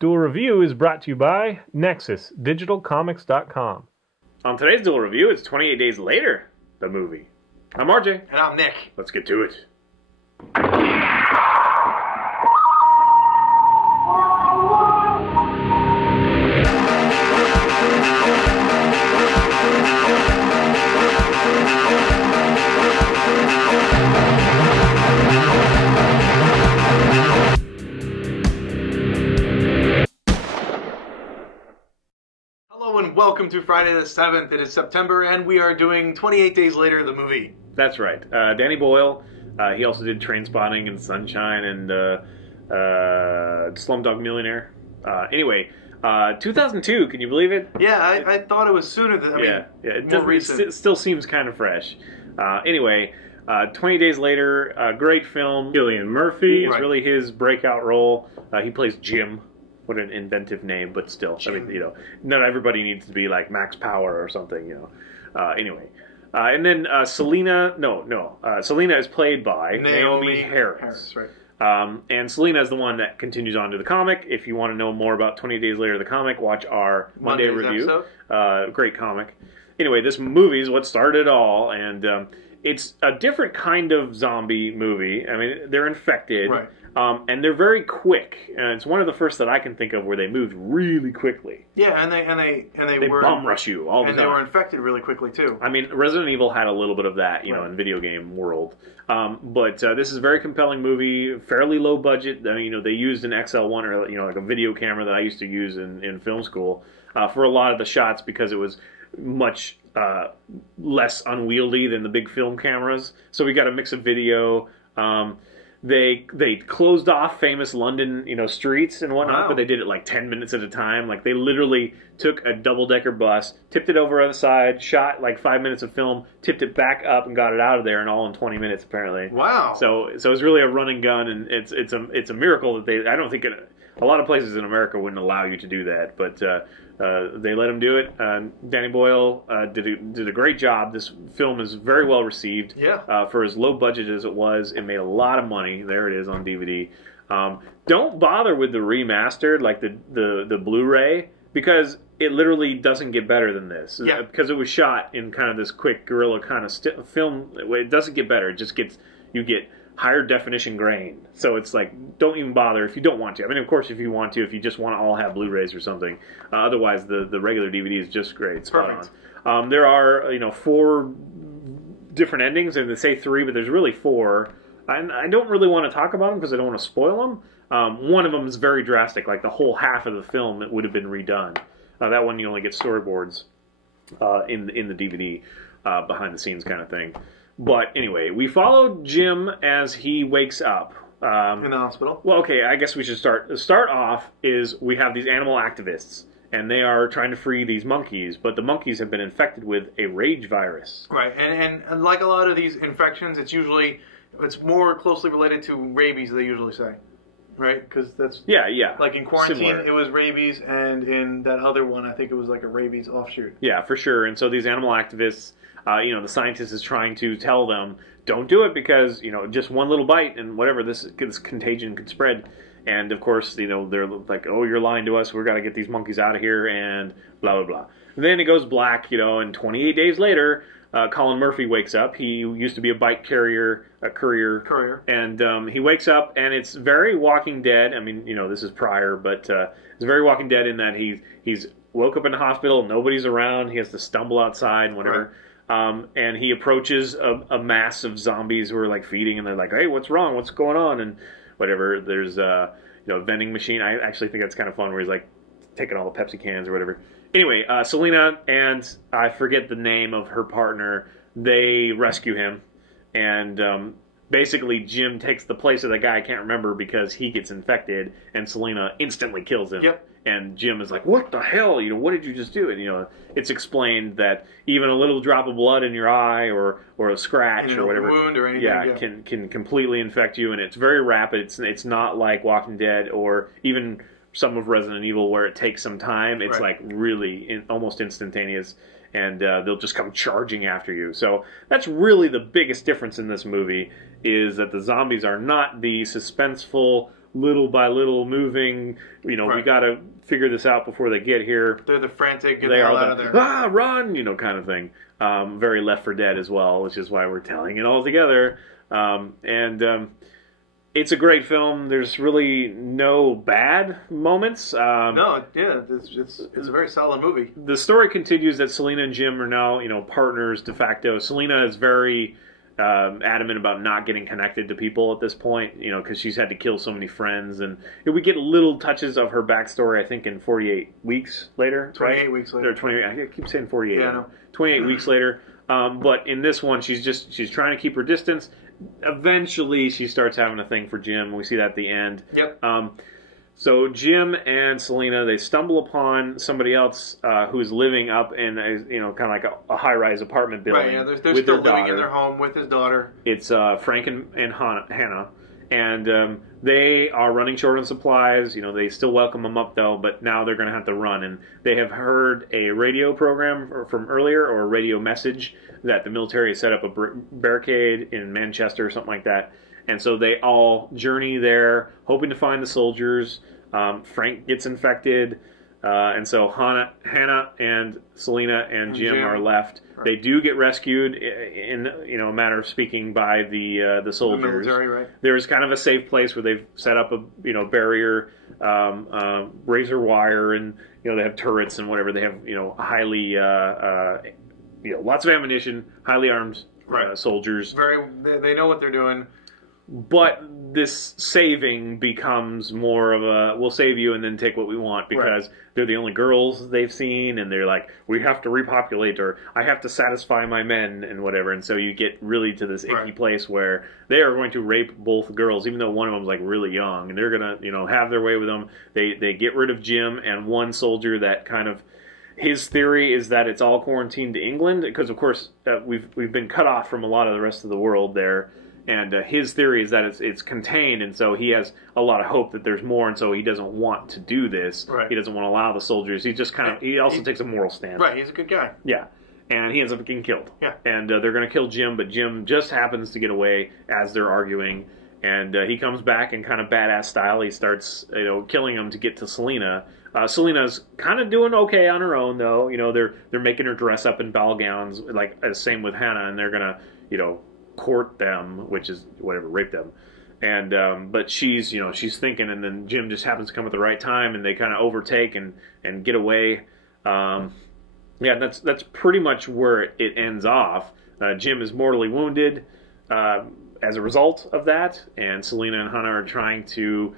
Duel Review is brought to you by NexusDigitalComics.com. On today's Duel Review, it's 28 Days Later, the movie. I'm RJ. And I'm Nick. Let's get to it. Hello and welcome to Friday the 7th. It is September and we are doing 28 Days Later, the movie. That's right. Danny Boyle, he also did Trainspotting and Sunshine and Slumdog Millionaire. Anyway, 2002, can you believe it? Yeah, I thought it was sooner than, it still seems kind of fresh. Anyway, 20 Days Later, great film. Cillian Murphy is really his breakout role. He plays Jim. What an inventive name, but still, I mean, not everybody needs to be like Max Power or something, anyway. And then Selena is played by Naomi Harris. Right. And Selena is the one that continues on to the comic. If you want to know more about 20 Days Later, the comic, watch our Monday review. Great comic. Anyway, this movie is what started it all, and it's a different kind of zombie movie. I mean, they're infected. Right. And they're very quick, and it's one of the first that I can think of where they moved really quickly. Yeah, and they bum rush you all the time. And they were infected really quickly too. I mean, Resident Evil had a little bit of that, in video game world. But this is a very compelling movie, fairly low budget. I mean, they used an XL1 or like a video camera that I used to use in film school for a lot of the shots because it was much less unwieldy than the big film cameras. So we got a mix of video. They closed off famous London, streets and whatnot, but they did it like 10 minutes at a time. Like they literally took a double-decker bus, tipped it over on the side, shot like 5 minutes of film, tipped it back up, and got it out of there, and all in 20 minutes apparently. Wow! So it's really a run and gun, and it's a miracle that I don't think a lot of places in America wouldn't allow you to do that, but they let him do it. Danny Boyle did a great job. This film is very well received. Yeah. For as low budget as it was, it made a lot of money. There it is on DVD. Don't bother with the remastered, like the Blu-ray, because it literally doesn't get better than this. Yeah. Because it was shot in kind of this quick guerrilla kind of film. It doesn't get better. It just you get higher definition grain. So it's like, don't even bother if you don't want to. I mean, of course, if you want to, if you just want to all have Blu-rays or something. Otherwise, the regular DVD is just great. Spot on. There are, 4 different endings, and they say 3, but there's really 4. I don't really want to talk about them because I don't want to spoil them. One of them is very drastic, like the whole half of the film it would have been redone. That one you only get storyboards in the DVD, behind the scenes kind of thing. But anyway, we followed Jim as he wakes up. In the hospital? Well, okay, I guess we should start. Start off is we have these animal activists, and they are trying to free these monkeys, but the monkeys have been infected with a rage virus. Right, and like a lot of these infections, it's more closely related to rabies, they usually say. Right? Because that's... Yeah. Like in Quarantine, Similar. It was rabies, and in that other one, I think it was like a rabies offshoot. Yeah, for sure. And so these animal activists... the scientist is trying to tell them, don't do it because, just one little bite and whatever, this contagion could spread. And, of course, they're like, oh, you're lying to us. We've got to get these monkeys out of here and blah, blah, blah. And then it goes black, and 28 days later, Colin Murphy wakes up. He used to be a bike courier. And he wakes up, and it's very Walking Dead. I mean, this is prior, but it's very Walking Dead in that he's woke up in the hospital, nobody's around, he has to stumble outside and whatever. Right. And he approaches a mass of zombies who are like feeding, and they're like, "Hey, what's wrong? What's going on?" And whatever. There's a vending machine. I actually think that's kind of fun, where he's like taking all the Pepsi cans or whatever. Anyway, Selena and I forget the name of her partner. They rescue him, and basically Jim takes the place of the guy I can't remember because he gets infected, and Selena instantly kills him. Yep. And Jim is like, what the hell? What did you just do? And, it's explained that even a little drop of blood in your eye or a scratch or whatever, wound or anything, can completely infect you. And it's very rapid. It's not like Walking Dead or even some of Resident Evil where it takes some time. It's like really almost instantaneous. And they'll just come charging after you. So that's really the biggest difference in this movie, is that the zombies are not the suspenseful, little by little moving. You know, we Right. got to figure this out before they get here. They're the frantic, get They the hell are out of the, there. run, you know, kind of thing. Very Left 4 Dead as well, which is why we're telling it all together. It's a great film. There's really no bad moments. No, yeah, it's a very solid movie. The story continues that Selena and Jim are now, you know, partners de facto. Selena is very adamant about not getting connected to people at this point, you know, because she's had to kill so many friends. And we get little touches of her backstory, I think, in 48 weeks later. 28 right? weeks later. Or 28, I keep saying 48. Yeah, I know. 28 weeks later. But in this one, she's trying to keep her distance. Eventually, she starts having a thing for Jim. We see that at the end. Yep. So Jim and Selena, they stumble upon somebody else who's living up in a, you know, kind of like a high-rise apartment building. Right, yeah, they're with still their living daughter. in their home with his daughter. It's Frank and Hannah, and they are running short on supplies. You know, they still welcome them up though, but now they're going to have to run. And they have heard a radio program from earlier, or a radio message that the military has set up a barricade in Manchester or something like that. And so they all journey there, hoping to find the soldiers. Frank gets infected, and so Hannah and Selena and Jim are left. Right. They do get rescued in a matter of speaking by the soldiers. The military, right? There's kind of a safe place where they've set up a barrier, razor wire, and they have turrets and whatever. They have highly lots of ammunition, highly armed soldiers. They know what they're doing. But this saving becomes more of a, we'll save you and then take what we want, because they're the only girls they've seen, and they're like, we have to repopulate, or I have to satisfy my men and whatever. And so you get really to this icky place where they are going to rape both girls, even though one of them's like really young, and they're going to have their way with them. They get rid of Jim and one soldier that kind of, his theory is that it's all quarantined to England, because of course we've been cut off from a lot of the rest of the world there. And his theory is that it's contained, and so he has a lot of hope that there's more, and so he doesn't want to do this. Right. He doesn't want to allow the soldiers. He just he also takes a moral stance. Right, he's a good guy. Yeah. And he ends up getting killed. Yeah. And they're going to kill Jim, but Jim just happens to get away as they're arguing. And he comes back in kind of badass style. He starts killing them to get to Selena. Selena's kind of doing okay on her own, though. They're making her dress up in ball gowns, like same with Hannah, and they're going to, court them, which is whatever, rape them. And but she's thinking, and then Jim just happens to come at the right time, and they kind of overtake and get away. That's pretty much where it ends off. Jim is mortally wounded as a result of that, and Selena and Hannah are trying to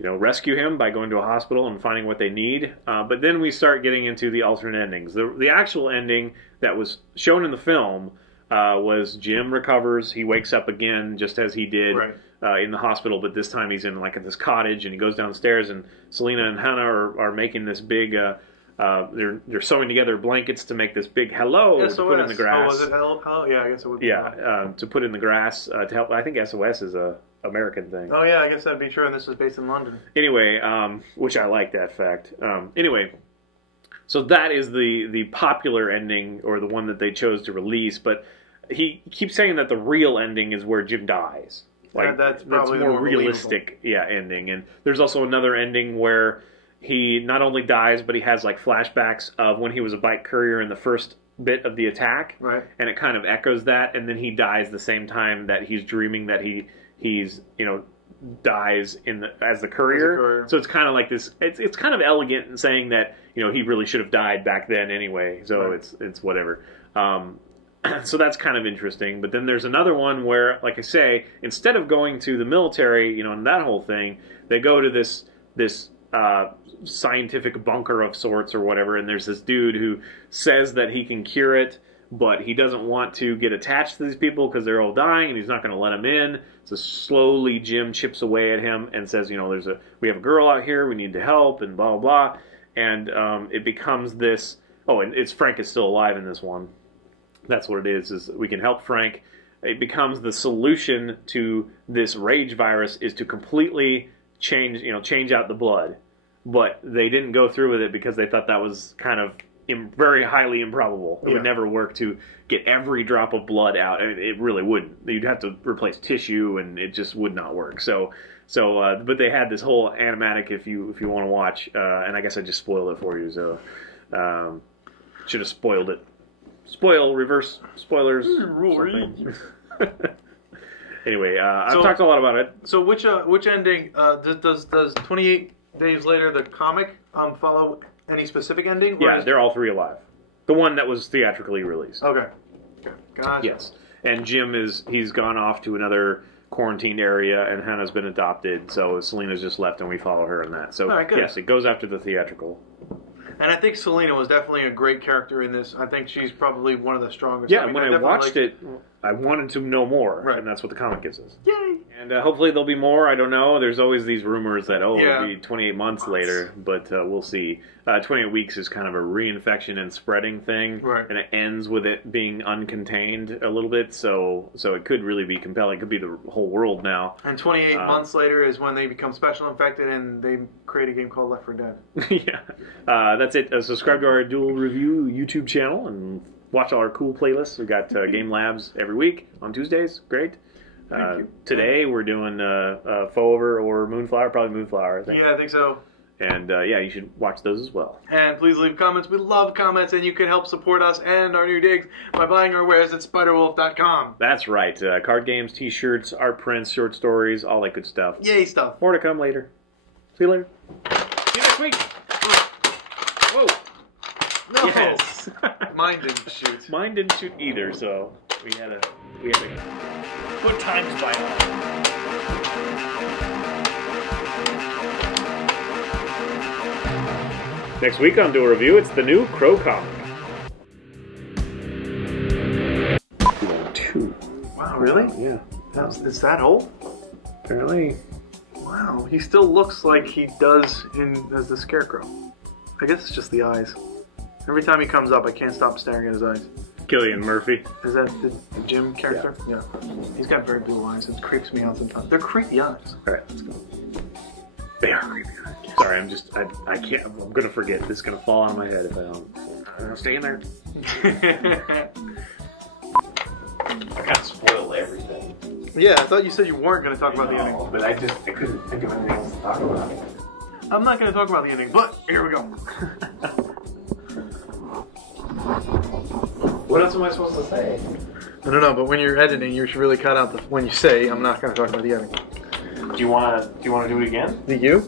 rescue him by going to a hospital and finding what they need. But then we start getting into the alternate endings. The actual ending that was shown in the film was Jim recovers. He wakes up again just as he did in the hospital, but this time he's in this cottage, and he goes downstairs, and Selena and Hannah are making this big, they're sewing together blankets to make this big hello to put in the grass. Oh, was it hello? Oh, yeah, I guess it would be. Yeah, to put in the grass to help. I think SOS is a American thing. Oh, yeah, I guess that'd be true, and this is based in London. Anyway, which I like that fact. Anyway, so that is the popular ending, or the one that they chose to release, but he keeps saying that the real ending is where Jim dies. That's probably more the more realistic, ending. And there's also another ending where he not only dies, but he has flashbacks of when he was a bike courier in the first bit of the attack, and it kind of echoes that. And then he dies the same time that he's dreaming that he's dies as the courier. So it's kind of like this. It's kind of elegant in saying that he really should have died back then anyway. So it's whatever. So that's kind of interesting. But then there's another one where, like I say, instead of going to the military, and that whole thing, they go to this scientific bunker of sorts or whatever, and there's this dude who says that he can cure it, but he doesn't want to get attached to these people because they're all dying, and he's not going to let them in. So slowly Jim chips away at him and says, we have a girl out here, we need to help, and blah, blah, blah. And it becomes this, and Frank is still alive in this one. That's what it is we can help Frank. It becomes the solution to this rage virus is to completely change out the blood. But they didn't go through with it because they thought that was kind of very highly improbable. It would never work to get every drop of blood out. It really wouldn't. You'd have to replace tissue, and it just would not work. So So, but they had this whole animatic if you want to watch, and I guess I just spoiled it for you. So, should have spoiled it. Reverse spoilers. Something. Anyway, I've talked a lot about it. So which ending does 28 Days Later the comic follow any specific ending? Yeah, they're all three alive. The one that was theatrically released. Okay. Gotcha. Yes, and Jim he's gone off to another quarantined area, and Hannah's been adopted. So Selena's just left, and we follow her in that. So right, yes, it goes after the theatrical. And I think Selena was definitely a great character in this. I think she's probably one of the strongest. Yeah, when I watched it, I wanted to know more, and that's what the comic gives us. Yay! And hopefully there'll be more. I don't know. There's always these rumors that, it'll be 28 months later, but we'll see. 28 weeks is kind of a reinfection and spreading thing, and it ends with it being uncontained a little bit, so it could really be compelling. It could be the whole world now. And 28 months later is when they become special infected and they create a game called Left 4 Dead. Yeah. That's it. Subscribe to our Duel Review YouTube channel and watch all our cool playlists. We've got Game Labs every week on Tuesdays. Great. Today we're doing Fover or Moonflower, probably Moonflower, I think. Yeah, I think so. And you should watch those as well. And please leave comments. We love comments, and you can help support us and our new digs by buying our wares at spiderwolf.com. That's right. Card games, t-shirts, art prints, short stories, all that good stuff. Yay stuff. More to come later. See you later. See you next week. Whoa. No. Yes. Mine didn't shoot. Mine didn't shoot either, so we had to put times by all. Next week on Duel Review, it's the new Crow comic. 2. Wow, really? Yeah. Is that old? Apparently. Wow, he still looks like he does as the Scarecrow. I guess it's just the eyes. Every time he comes up, I can't stop staring at his eyes. Cillian Murphy. Is that the Jim character? Yeah. He's got very blue eyes. It creeps me out sometimes. They're creepy eyes. Alright, let's go. They are creepy eyes. Sorry, I can't, I'm gonna forget. This is gonna fall out of my head if I don't. Stay in there. I kind of spoiled everything. Yeah, I thought you said you weren't going to talk about the ending. But I couldn't think of anything else to talk about. I'm not going to talk about the ending, but here we go. What else am I supposed to say? I don't know, but when you're editing, you should really cut out when you say, I'm not going to talk about the ending. Do you want to do it again? Do you?